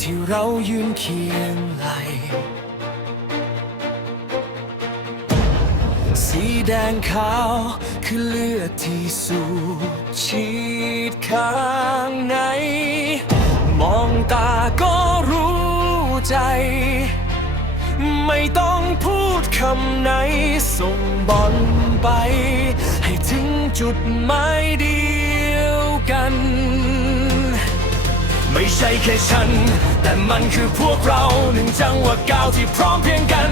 ที่เรายืนเคียงไหล สีแดงขาวคือเลือดที่สูบฉีดข้างใน มองตาก็รู้ใจ ไม่ต้องพูดคำไหน ส่งบอลไป ให้ถึงจุดหมายดี ไม่ใช่แค่ฉัน แต่มันคือพวกเราหนึ่งจังหวะก้าวที่พร้อมเพียงกัน